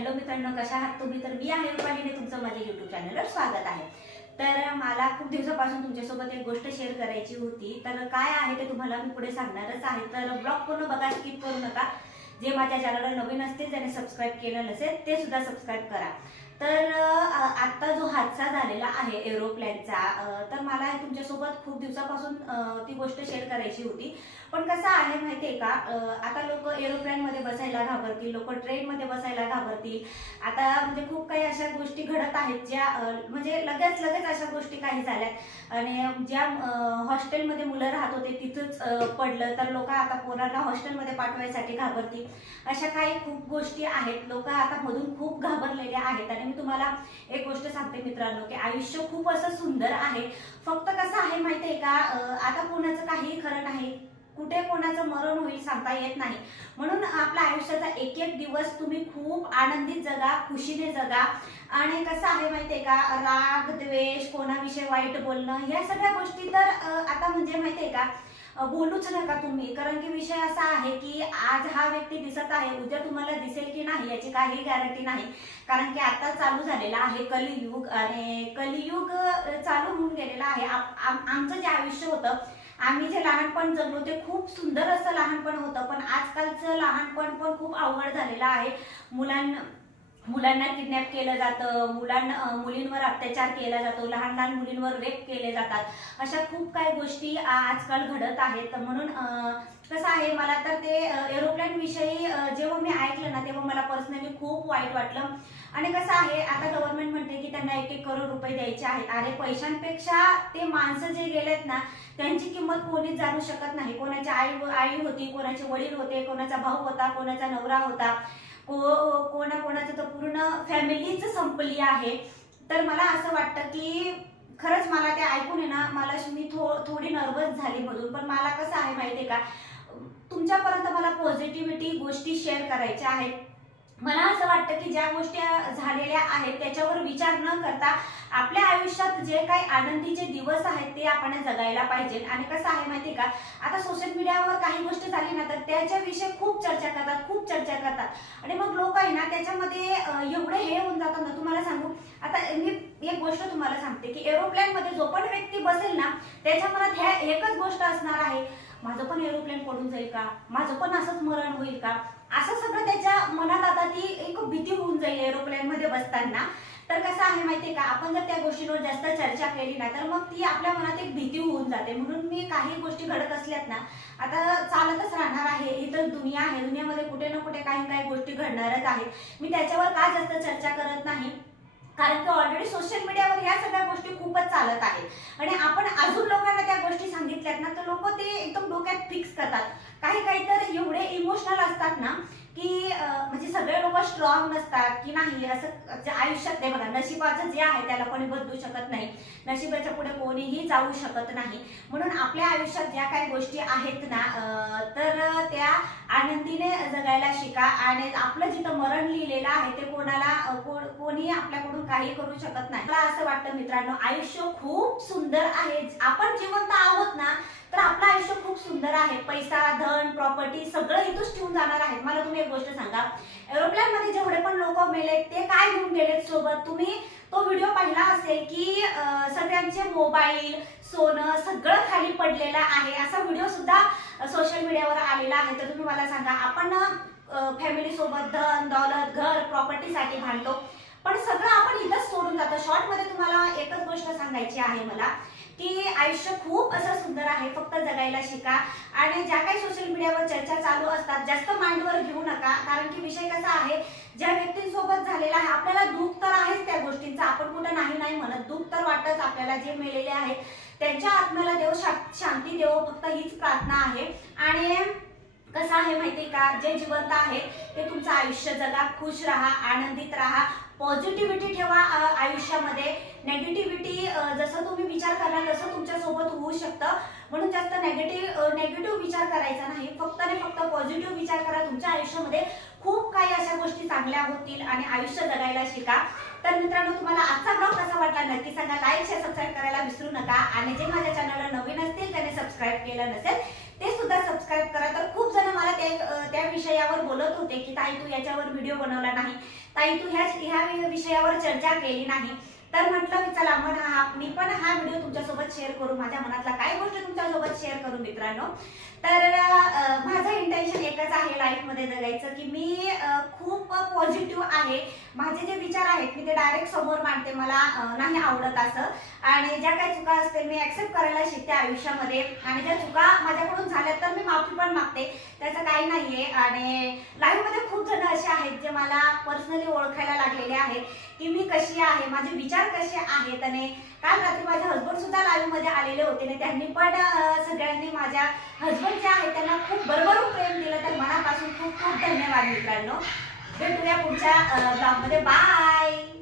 Hello मित्रांनो कशा आहात? तुम्ही तर मी आहे रुपालीने तुमचं माझ्या युट्यूब चॅनलवर स्वागत आहे. तर मला खूप दिवसापासून तुमच्यासोबत एक गोष्ट शेअर करायची होती. तर काय आहे ते तुम्हाला मी पुढे सांगणारच आहे. तर ब्लॉग पूर्ण बघा स्किप करू नका. जे माझ्या चॅनलला नवीन असतील त्याने सबस्क्राईब केलं नसेल ते सुद्धा सबस्क्राईब करा. तर आत्ता जो हादसा झालेला आहे एरोप्लेनचा तर मला तुमच्यासोबत खूप दिवसापासून ती गोष्ट शेअर करायची होती. पण कसं आहे माहिती आहे का आता लोक एरोप्लेनमध्ये बसायला घाबरतील लोक ट्रेनमध्ये बसायला घाबरतील. आता म्हणजे खूप काही अशा गोष्टी घडत आहेत ज्या म्हणजे लगेच लगेच अशा गोष्टी काही झाल्यात. आणि ज्या हॉस्टेलमध्ये मुलं राहत होते तिथंच पडलं. तर लोक आता पोरांना हॉस्टेलमध्ये पाठवायसाठी घाबरतील. अशा काही खूप गोष्टी आहेत. लोक आता मधून खूप घाबरलेले आहेत आणि मी तुम्हाला एक गोष्ट सांगते मित्रांनो की आयुष्य खूप असं सुंदर आहे. फक्त कसं आहे माहिती आहे का आता कोणाचं काही खरं नाही कुठे कोणाचं मरण होईल सांगता येत नाही. म्हणून आपल्या आयुष्याचा एक एक दिवस तुम्ही खूप आनंदित जगा खुशीने जगा. आणि कसं आहे माहितीये का राग द्वेष कोणाविषयी वाईट बोलणं या सगळ्या गोष्टी तर आता म्हणजे माहितीये का बोलूच नका तुम्ही. कारण की विषय असा आहे की आज हा व्यक्ती दिसत आहे उद्या तुम्हाला दिसेल की नाही याची काही गॅरंटी नाही. कारण की आता चालू झालेला आहे कलियुग आणि कलियुग चालू होऊन गेलेला आहे. आप- आम- आमचं जे आयुष्य होतं आम्ही जे लहानपण जगलो ते खूप सुंदर असं लहानपण होतं पण आजकालचं लहानपण पण खूप अवघड झालेलं आहे. मुलांना मुलांना किडनॅप केलं जातं मुलांना मुलींवर अत्याचार केला जातो लहान लहान मुलींवर रेप केले जातात. अशा खूप काही गोष्टी आजकाल घडत आहेत. म्हणून कसं आहे मला तर ते एरोप्लेन विषयी जेव्हा मी ऐकलं ना तेव्हा मला पर्सनली खूप वाईट वाटलं. आणि कसं आहे आता गव्हर्नमेंट म्हणते की त्यांना एक एक करोड रुपये द्यायचे आहेत. अरे पैशांपेक्षा ते माणसं जे गेलेत ना त्यांची किंमत कोणीच जाणू शकत नाही. कोणाची आई आई होती कोणाचे वडील होते कोणाचा भाऊ होता कोणाचा नवरा होता को कोणा कोणाचं तर फॅमिलीच संपली आहे. तर मला असं वाटतं की खरंच मला ते ऐकून आहे ना मला अशी मी थो थोडी नर्वस झाली म्हणून. पण मला कसं आहे माहिती आहे का? तुमच्यापर्यंत मला पॉझिटिव्हिटी गोष्टी शेअर करायच्या आहेत. मला असं वाटतं की ज्या गोष्टी झालेल्या आहेत त्याच्यावर विचार न करता आपल्या आयुष्यात जे काही आनंदीचे दिवस आहेत ते आपण जगायला पाहिजे आणि कसं आहे माहिती आहे का? आता सोशल मीडियावर काही गोष्टी झाली ना तर त्याच्याविषयी खूप चर्चा करतात खूप चर्चा करतात. आणि मग लोक आहे ना त्याच्यामध्ये एवढे हे होऊन जातात ना तुम्हाला सांगू? आता मी एक गोष्ट तुम्हाला सांगते की एरोप्लेन मध्ये जो पण व्यक्ती बसेल ना त्याच्या मनात ह्या एकच गोष्ट असणार आहे. माझं पण एरोप्लेन पडून जाईल का? माझं पण असंच मरण होईल का? असं सगळं त्याच्या मनात आता ती एक भीती होऊन जाईल एरोप्लेन मध्ये बसताना. तर कसं आहे माहितीये का आपण जर त्या गोष्टींवर जास्त चर्चा केली ना तर मग ती आपल्या मनात एक भीती होऊन जाते. म्हणून मी काही गोष्टी घडत असल्यात ना आता चालतच राहणार आहे. ही तर दुनिया आहे. दुनियामध्ये कुठे ना कुठे काही काही गोष्टी घडणारच आहेत. मी त्याच्यावर का जास्त चर्चा करत नाही? कारण की ऑलरेडी सोशल मीडियावर ह्या सगळ्या गोष्टी खूपच चालत आहेत. आणि आपण अजून लोकांना त्या गोष्टी सांगितल्यात ना तर लोक ते एकदम डोक्यात फिक्स करतात. काही काही तर एवढे इमोशनल असतात ना की म्हणजे सगळे लोक स्ट्रॉंग नसतात की नाही असं आयुष्यात ते बघा नशिबाचं जे आहे त्याला कोणी बदलू शकत नाही. नशिबाच्या पुढे कोणीही जाऊ शकत नाही. म्हणून आपल्या आयुष्यात ज्या काही गोष्टी आहेत ना तर त्या आनंदीने जगायला शिका आणि आपलं जिथं मरण लिहिलेलं आहे ते कोणाला कोणी आपल्याकडून काही करू शकत नाही. मला असं वाटतं मित्रांनो आयुष्य खूप सुंदर आहे. आपण जिवंत आहोत ना तर आपलं जाणार आहे पैसा धन प्रॉपर्टी सगळं इथूच ठेवून जाणार आहे मला तुम्ही एक गोष्ट सांगा. एरोप्लेन मध्ये जेवढे पण लोक मेले ते काय घेऊन गेलेत सोबत? तुम्ही तो व्हिडिओ पाहिला असेल की सगळ्यांचे मोबाईल सोनं सगळं खाली पडलेलं आहे. असा व्हिडिओ सुद्धा सोशल मीडियावर आलेला आहे. तर तुम्ही मला सांगा आपण फॅमिली सोबत धन दौलत घर प्रॉपर्टीसाठी भांडलो. पण सगळं आपण इथंच सोडून जातो. शॉर्टमध्ये तुम्हाला एकच गोष्ट सांगायची आहे मला. की आयुष्य खूप असं सुंदर आहे. फक्त जगायला शिका. आणि ज्या काही सोशल मीडियावर चर्चा चालू असतात जास्त माइंडवर घेऊ नका. कारण की विषय कसा आहे ज्या व्यक्तींसोबत झालेला आहे आपल्याला दुःख तर आहेच त्या गोष्टींचं. आपण कुठं नाही नाही म्हणत. दुःख तर वाटतच आपल्याला. जे मेलेले आहेत त्यांच्या आत्म्याला देव शांती देव. फक्त हीच प्रार्थना आहे. आणि कसं आहे माहिती का? जे जिवंत आहे ते तुमचं आयुष्य जगा. खुश राहा आनंदित राहा. पॉझिटिव्हिटी ठेवा आयुष्यामध्ये. नेगेटिव्हिटी जसं तुम्ही विचार करणार तसं तुमच्यासोबत होऊ शकतं. म्हणून जास्त नेगेटिव्ह नेगेटिव्ह विचार करायचा नाही. फक्त आणि फक्त पॉझिटिव्ह विचार करा. तुमच्या आयुष्यामध्ये खूप काही अशा गोष्टी चांगल्या होतील आणि आयुष्य जगायला शिका. तर मित्रांनो तुम्हाला आजचा ब्लॉग कसा वाटला नक्की सांगा. लाईक शेअर सबस्क्राईब करायला विसरू नका. आणि जे माझ्या चॅनलला नवीन असतील त्याने सबस्क्राईब केलं नसेल ते सुद्धा सबस्क्राईब करा. तर खूप जण मला ते त्या विषयावर बोलत होते की ताई तू याच्यावर व्हिडिओ बनवला नाही. ताई तू ह्या ह्या विषयावर चर्चा केली नाही. तर म्हटलं की चला मग हा मी पण हा व्हिडिओ तुमच्यासोबत शेअर करू. माझ्या मनातला काय गोष्ट तुमच्यासोबत शेअर करू मित्रांनो? तर माझं इंटेन्शन एकच आहे लाईफमध्ये जगायचं की मी खूप पॉझिटिव्ह आहे. माझे जे विचार आहेत मी ते डायरेक्ट समोर मांडते. मला नाही आवडत असं. आणि ज्या काही चुका असतील मी ऍक्सेप्ट करायला शिकते आयुष्यामध्ये. आणि ज्या चुका माझ्याकडून झाल्या तर मी माफी पण मागते. त्याचं काही नाहीये. आणि लाईफ जे मला पर्सनली ओळखायला लागलेले आहेत की मी कशी आहे माझे विचार कसे आहेत आणि काल रात्री माझे हसबंड सुद्धा लाईव्हमध्ये आलेले होते आणि त्यांनी पण सगळ्यांनी माझ्या हसबंड जे आहेत त्यांना खूप भरभरून प्रेम दिलं. तर मनापासून खूप खूप धन्यवाद मित्रांनो. भेटूया पुढच्या ब्लॉगमध्ये. बाय